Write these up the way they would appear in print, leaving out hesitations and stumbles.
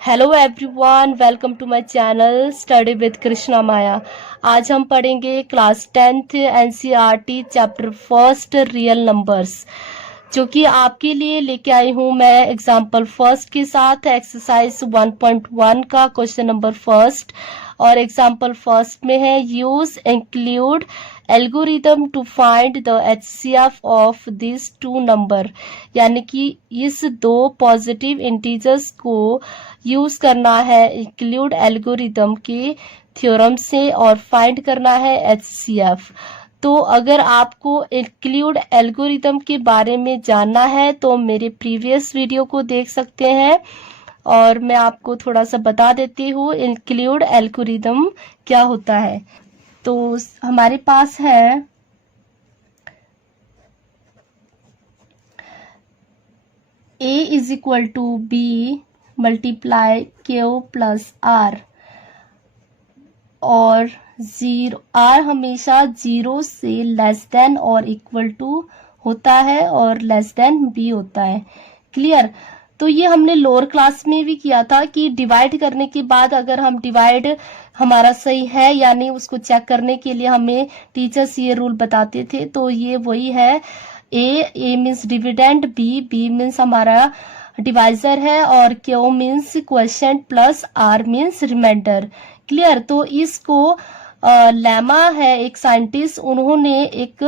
Hello everyone, welcome to my channel study with Krishna Maya. आज हम पढ़ेंगे class 10th NCERT chapter first real numbers, जो कि आपके लिए लेके आई हूँ मैं एग्जाम्पल फर्स्ट के साथ एक्सरसाइज 1.1 का क्वेश्चन नंबर फर्स्ट। और एग्जाम्पल फर्स्ट में है use Euclid algorithm to find the HCF of this two number, यानी कि इस दो पॉजिटिव इंटीजर्स को यूज करना है इंक्लूड एल्गोरिदम के थ्योरम से और फाइंड करना है एचसीएफ। तो अगर आपको इंक्लूड एल्गोरिदम के बारे में जानना है तो मेरे प्रीवियस वीडियो को देख सकते हैं, और मैं आपको थोड़ा सा बता देती हूँ इंक्लूड एल्गोरिदम क्या होता है। तो हमारे पास है A is equal to B multiply Q plus R, और जीरो R हमेशा 0 से लेस देन और इक्वल टू होता है और लेस देन B होता है। क्लियर? तो ये हमने लोअर क्लास में भी किया था कि डिवाइड करने के बाद अगर हम डिवाइड हमारा सही है यानी उसको चेक करने के लिए हमें टीचर्स ये रूल बताते थे। तो ये वही है, A means dividend, B means हमारा डिवाइजर है, और Q means question plus R means reminder. Clear? तो इसको लेमा है एक साइंटिस्ट, उन्होंने एक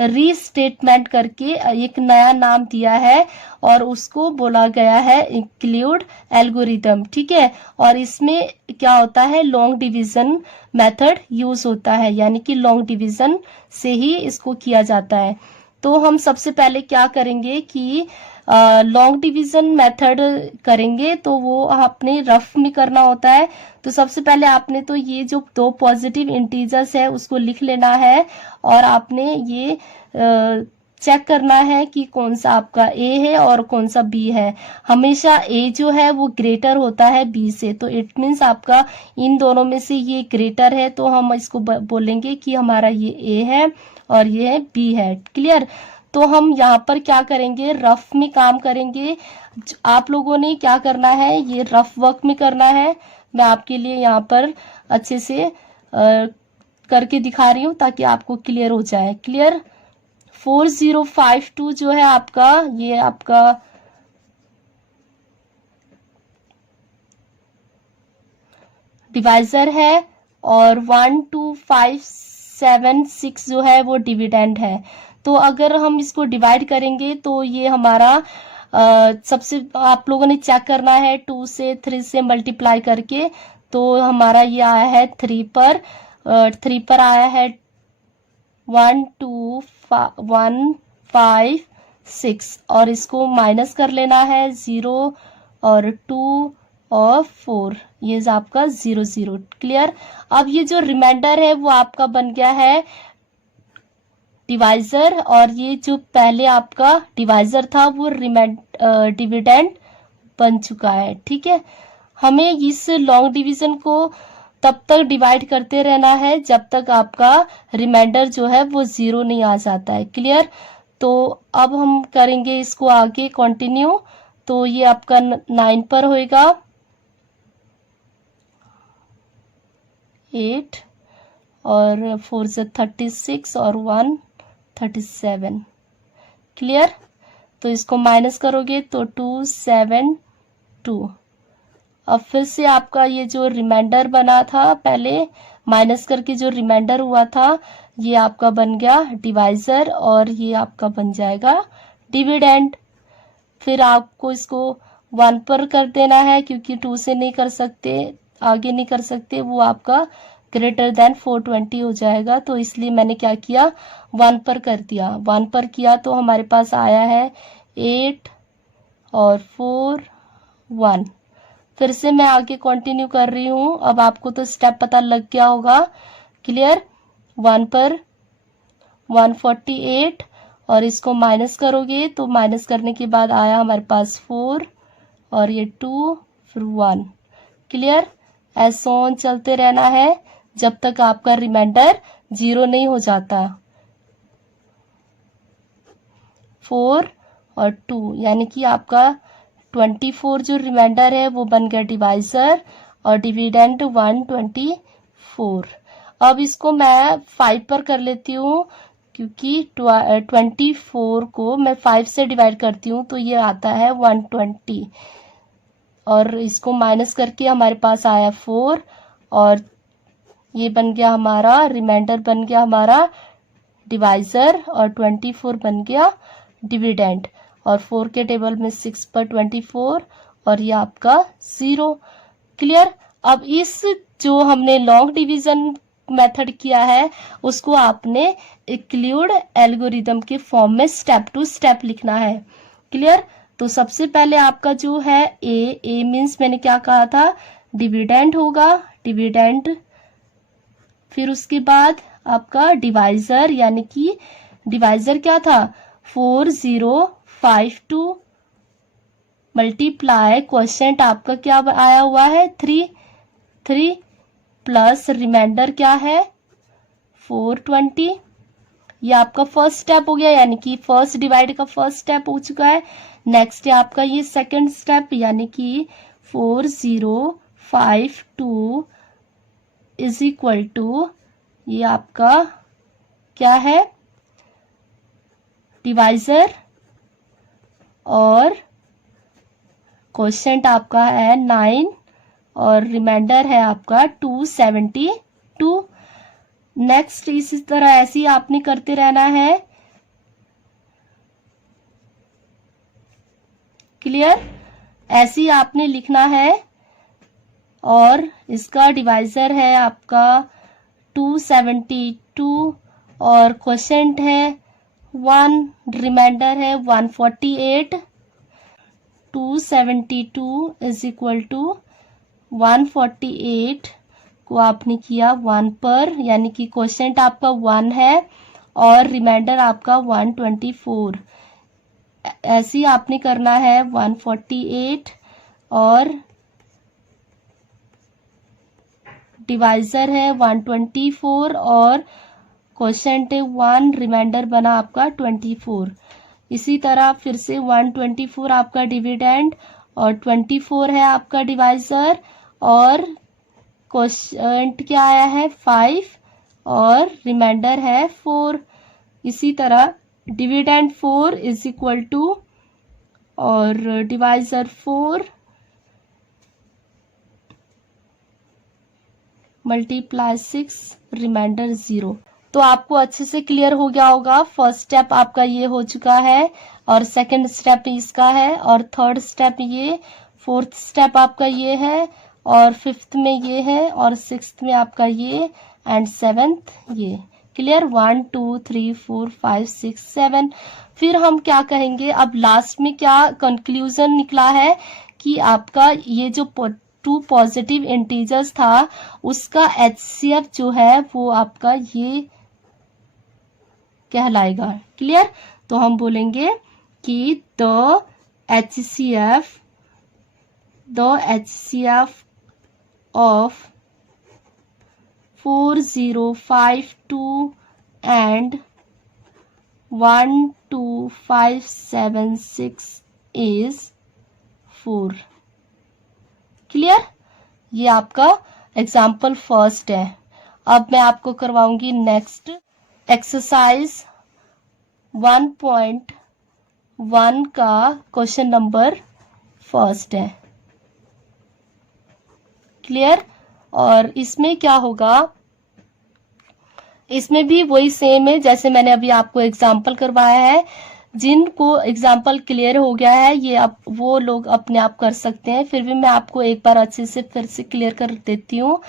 रीस्टेटमेंट करके एक नया नाम दिया है और उसको बोला गया है इंक्लूड एल्गोरिदम। ठीक है? और इसमें क्या होता है, लॉन्ग डिवीजन मेथड यूज होता है, यानी कि लॉन्ग डिवीजन से ही इसको किया जाता है। तो हम सबसे पहले क्या करेंगे कि लॉन्ग डिवीजन मेथड करेंगे, तो वो आपने रफ में करना होता है। तो सबसे पहले आपने तो ये जो दो पॉजिटिव इंटीजर्स है उसको लिख लेना है, और आपने ये चेक करना है कि कौन सा आपका ए है और कौन सा बी है। हमेशा ए जो है वो ग्रेटर होता है बी से, तो इट मीन्स आपका इन दोनों में से ये ग्रेटर है, तो हम इसको बोलेंगे कि हमारा ये ए है और ये बी है। क्लियर? तो हम यहाँ पर क्या करेंगे, रफ में काम करेंगे। आप लोगों ने क्या करना है, ये रफ वर्क में करना है। मैं आपके लिए यहाँ पर अच्छे से करके दिखा रही हूँ ताकि आपको क्लियर हो जाए। क्लियर? 4052 जो है आपका, ये आपका डिवाइजर है, और 12576 जो है वो डिविडेंड है। तो अगर हम इसको डिवाइड करेंगे तो ये हमारा सबसे आप लोगों ने चेक करना है 2 से 3 से मल्टीप्लाई करके। तो हमारा ये आया है 3 पर, 3 पर आया है 12556, और इसको माइनस कर लेना है 0 और 2 और 4, ये आपका 00। क्लियर? अब ये जो रिमाइंडर है वो आपका बन गया है डिवाइजर, और ये जो पहले आपका डिवाइजर था वो डिविडेंड बन चुका है। ठीक है? हमें इस लॉन्ग डिवीजन को तब तक डिवाइड करते रहना है जब तक आपका रिमाइंडर जो है वो 0 नहीं आ जाता है। क्लियर? तो अब हम करेंगे इसको आगे कंटिन्यू। तो ये आपका 9 पर होएगा 8, और 4 से 36 और 1 37। क्लियर? तो इसको माइनस करोगे तो 272। अब फिर से आपका ये जो रिमाइंडर बना था पहले माइनस करके जो रिमाइंडर हुआ था ये आपका बन गया डिवाइजर, और ये आपका बन जाएगा डिविडेंड। फिर आपको इसको 1 पर कर देना है, क्योंकि 2 से नहीं कर सकते, आगे नहीं कर सकते, वो आपका ग्रेटर देन 420 हो जाएगा। तो इसलिए मैंने क्या किया, 1 पर कर दिया। 1 पर किया तो हमारे पास आया है 8 और 4 1। फिर से मैं आगे कंटिन्यू कर रही हूँ। अब आपको तो स्टेप पता लग गया होगा। क्लियर? 1 पर 148, और इसको माइनस करोगे तो माइनस करने के बाद आया हमारे पास 4 और ये 2 फिर 1। क्लियर? ऐसे ऑन चलते रहना है जब तक आपका रिमाइंडर 0 नहीं हो जाता। 4 और 2 यानी कि आपका 24 जो रिमाइंडर है वो बन गया डिवाइजर और डिविडेंड 124। अब इसको मैं 5 पर कर लेती हूँ क्योंकि 24 को मैं 5 से डिवाइड करती हूँ तो ये आता है 120 और इसको माइनस करके हमारे पास आया 4 और ये बन गया हमारा रिमाइंडर, बन गया हमारा डिवाइजर और 24 बन गया डिविडेंड और 4 के टेबल में 6 पर 24 और ये आपका 0। क्लियर। अब इस जो हमने लॉन्ग डिवीजन मेथड किया है उसको आपने इंक्लूड एल्गोरिदम के फॉर्म में स्टेप टू स्टेप लिखना है। क्लियर। तो सबसे पहले आपका जो है ए मीन्स मैंने क्या कहा था, डिविडेंड होगा, डिविडेंड। फिर उसके बाद आपका डिवाइजर, यानी कि डिवाइजर क्या था 4052 मल्टीप्लाई क्वोशिएंट आपका क्या आया हुआ है 3 प्लस रिमाइंडर क्या है 420। ये आपका फर्स्ट स्टेप हो गया, यानी कि फर्स्ट डिवाइड का फर्स्ट स्टेप हो चुका है। नेक्स्ट है आपका ये सेकंड स्टेप, यानी कि 4052 इज इक्वल टू ये आपका क्या है डिवाइजर और क्वोशिएंट आपका है 9 और रिमाइंडर है आपका 272। नेक्स्ट इसी तरह ऐसे ही आपने करते रहना है। क्लियर। ऐसे ही आपने लिखना है और इसका डिवाइजर है आपका 272 और क्वोशिएंट है 1, रिमाइंडर है 148। 272 इज इक्वल टू 148 को आपने किया 1 पर, यानी कि क्वोशिएंट आपका 1 है और रिमाइंडर आपका 124। ऐसे ही आपने करना है 148 और डिवाइजर है 124 और क्वोशिएंट है 1, रिमाइंडर बना आपका 24। इसी तरह फिर से 124 आपका डिविडेंड और 24 है आपका डिवाइजर और क्वोशिएंट क्या आया है 5 और रिमाइंडर है 4। इसी तरह डिविडेंड 4 इज इक्वल टू और डिवाइजर 4 मल्टीप्लाई 6 रिमाइंडर 0। तो आपको अच्छे से क्लियर हो गया होगा। फर्स्ट स्टेप आपका ये हो चुका है और सेकंड स्टेप इसका है और थर्ड स्टेप ये, फोर्थ स्टेप आपका ये है और फिफ्थ में ये है और सिक्स्थ में आपका ये एंड सेवेंथ ये। क्लियर। 1 2 3 4 5 6 7। फिर हम क्या कहेंगे, अब लास्ट में क्या कंक्लूजन निकला है कि आपका ये जो 2 पॉजिटिव इंटीजर्स था उसका HCF जो है वो आपका ये कहलाएगा। क्लियर। तो हम बोलेंगे कि the HCF of 4052 and 12576 is 4। Clear. ये आपका एग्जाम्पल फर्स्ट है। अब मैं आपको करवाऊंगी नेक्स्ट एक्सरसाइज 1.1 का क्वेश्चन नंबर फर्स्ट है। क्लियर। और इसमें क्या होगा, इसमें भी वही सेम है जैसे मैंने अभी आपको एग्जाम्पल करवाया है। जिनको एग्जाम्पल क्लियर हो गया है ये अब वो लोग अपने आप कर सकते हैं, फिर भी मैं आपको एक बार अच्छे से फिर से क्लियर कर देती हूँ।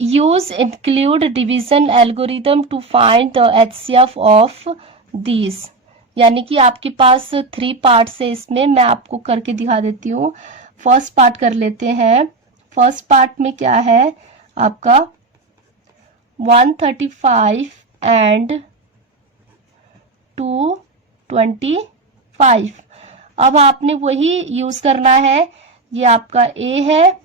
Use Euclid division algorithm to find the HCF of these. यानी कि आपके पास 3 पार्ट्स है इसमें, मैं आपको करके दिखा देती हूँ। फर्स्ट पार्ट कर लेते हैं। फर्स्ट पार्ट में क्या है आपका 135 एंड 225। अब आपने वही यूज करना है। ये आपका ए है।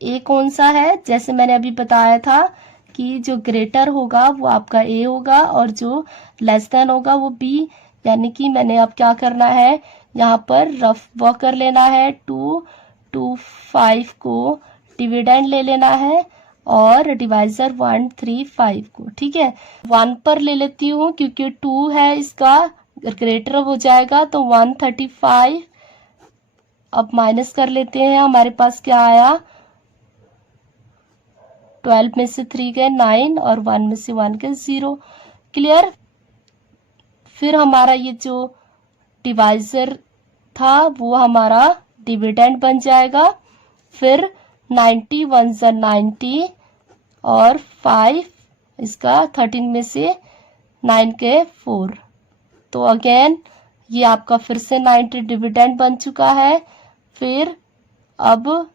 ए कौन सा है, जैसे मैंने अभी बताया था कि जो ग्रेटर होगा वो आपका ए होगा और जो लेस देन होगा वो बी। यानी कि मैंने अब क्या करना है यहाँ पर रफ वर्क कर लेना है। 225 को डिविडेंड ले लेना है और डिवाइजर 135 को, ठीक है। 1 पर ले लेती हूँ क्योंकि 2 है इसका ग्रेटर हो जाएगा, तो 135 अब माइनस कर लेते हैं। हमारे पास क्या आया, 12 में से 3 गए 9 और 1 में से 1 गए 0। क्लियर। फिर हमारा ये जो डिवाइजर था वो हमारा डिविडेंड बन जाएगा। फिर 90 1 ज़ा 90 और 5 इसका 13 में से 9 के 4, तो अगेन ये आपका फिर से 90 डिविडेंड बन चुका है। फिर अब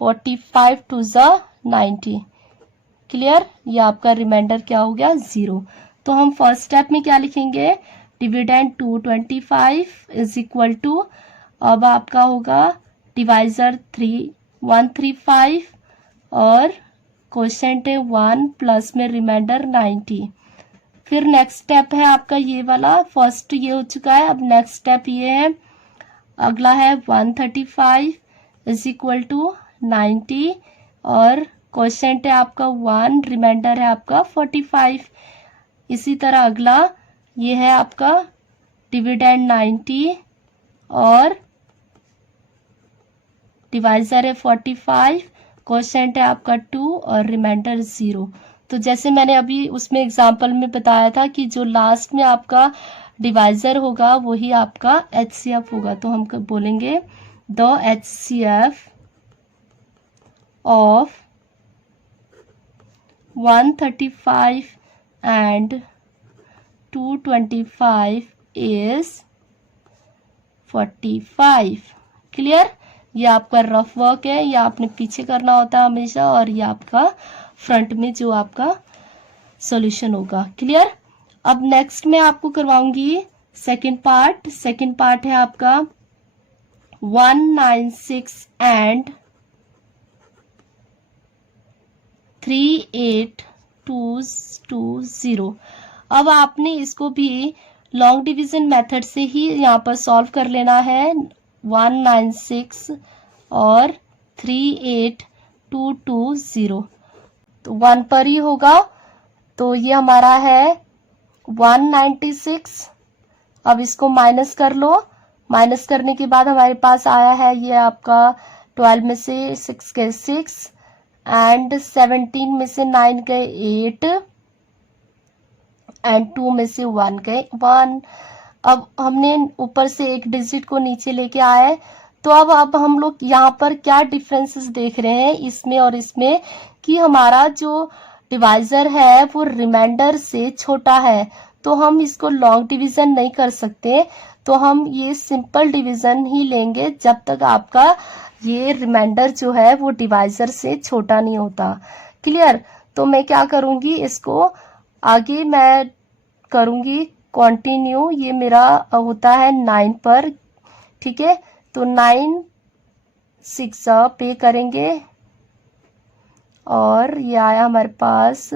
45 2 ज़ा 90। क्लियर। ये आपका रिमाइंडर क्या हो गया, 0। तो हम फर्स्ट स्टेप में क्या लिखेंगे, डिविडेंड 225 इज इक्वल टू, अब आपका होगा डिवाइजर 135 और क्वोशेंट है 1 प्लस में रिमाइंडर 90। फिर नेक्स्ट स्टेप है आपका ये वाला, फर्स्ट ये हो चुका है, अब नेक्स्ट स्टेप ये है, अगला है 135 इज इक्वल टू 90 और क्वोशेंट है आपका 1, रिमाइंडर है आपका 45। इसी तरह अगला ये है आपका डिविडेंड 90 और डिवाइजर है 45, क्वोशेंट है आपका 2 और रिमाइंडर 0। तो जैसे मैंने अभी उसमें एग्जांपल में बताया था कि जो लास्ट में आपका डिवाइजर होगा वही आपका HCF होगा। तो हम बोलेंगे the HCF of 135 and 225 is 45। Clear. ये आपका रफ वर्क है, ये आपने पीछे करना होता है हमेशा, और ये आपका फ्रंट में जो आपका सॉल्यूशन होगा। क्लियर। अब नेक्स्ट मैं आपको करवाऊंगी सेकंड पार्ट। सेकंड पार्ट है आपका 196 एंड 38220। अब आपने इसको भी लॉन्ग डिवीजन मेथड से ही यहाँ पर सॉल्व कर लेना है। 196 और 38220 तो 1 पर ही होगा, तो ये हमारा है 196। अब इसको माइनस कर लो, माइनस करने के बाद हमारे पास आया है ये आपका 12 में से 6 गए 6 एंड 17 में से 9 गए 8 एंड 2 में से 1 गए 1। अब हमने ऊपर से एक डिजिट को नीचे लेके आए, तो अब हम लोग यहाँ पर क्या डिफरेंसेस देख रहे हैं इसमें और इसमें, कि हमारा जो डिवाइजर है वो रिमाइंडर से छोटा है, तो हम इसको लॉन्ग डिवीजन नहीं कर सकते, तो हम ये सिंपल डिवीजन ही लेंगे जब तक आपका ये रिमाइंडर जो है वो डिवाइजर से छोटा नहीं होता। क्लियर। तो मैं क्या करूंगी, इसको आगे मैं करूंगी कंटिन्यू। ये मेरा होता है 9 पर, ठीक है। तो 9 6 पे करेंगे और ये आया हमारे पास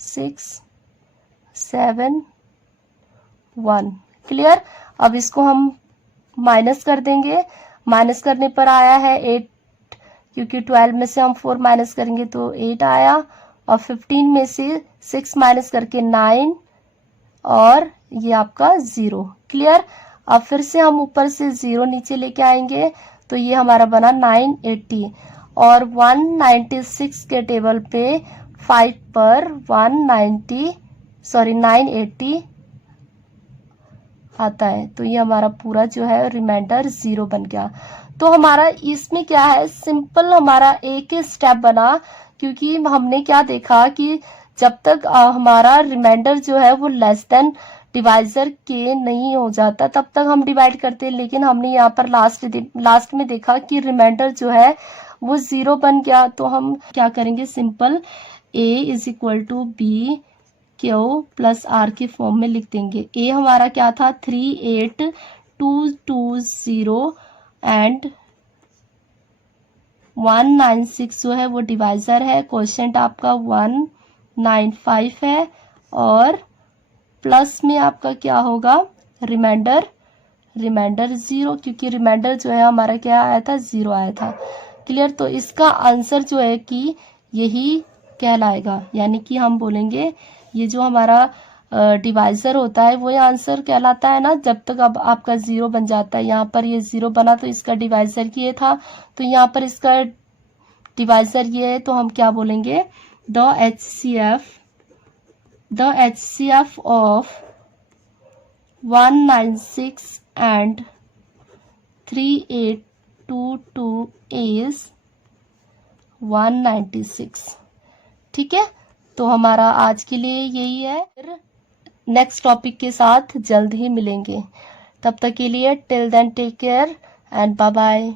6 7 1। क्लियर। अब इसको हम माइनस कर देंगे, माइनस करने पर आया है 8, क्योंकि 12 में से हम 4 माइनस करेंगे तो 8 आया, और 15 में से 6 माइनस करके 9 और ये आपका 0। क्लियर। अब फिर से हम ऊपर से 0 नीचे लेके आएंगे, तो ये हमारा बना 980 और 196 के टेबल पे 5 पर 980 आता है, तो ये हमारा पूरा जो है रिमाइंडर 0 बन गया। तो हमारा इसमें क्या है, सिंपल हमारा एक ही स्टेप बना, क्योंकि हमने क्या देखा कि जब तक हमारा रिमाइंडर जो है वो लेस देन डिवाइजर के नहीं हो जाता तब तक हम डिवाइड करते हैं, लेकिन हमने यहाँ पर लास्ट में देखा कि रिमाइंडर जो है वो 0 बन गया। तो हम क्या करेंगे, simple a is equal to b q plus r के फॉर्म में लिख देंगे। a हमारा क्या था 38220 एंड 196 जो है वो डिवाइजर है, क्वोशेंट आपका 195 है, और प्लस में आपका क्या होगा रिमाइंडर 0, क्योंकि रिमाइंडर जो है हमारा क्या आया था, 0 आया था। क्लियर। तो इसका आंसर जो है कि यही कहलाएगा, यानी कि हम बोलेंगे ये जो हमारा डिवाइजर होता है वो आंसर कहलाता है ना, जब तक अब आपका 0 बन जाता है। यहाँ पर ये 0 बना तो इसका डिवाइजर ये था, तो यहाँ पर इसका डिवाइजर ये है, तो हम क्या बोलेंगे, the HCF of 196 and 3822 is 196। ठीक है, तो हमारा आज के लिए यही है। फिर नेक्स्ट टॉपिक के साथ जल्द ही मिलेंगे, तब तक के लिए till then take care and bye bye.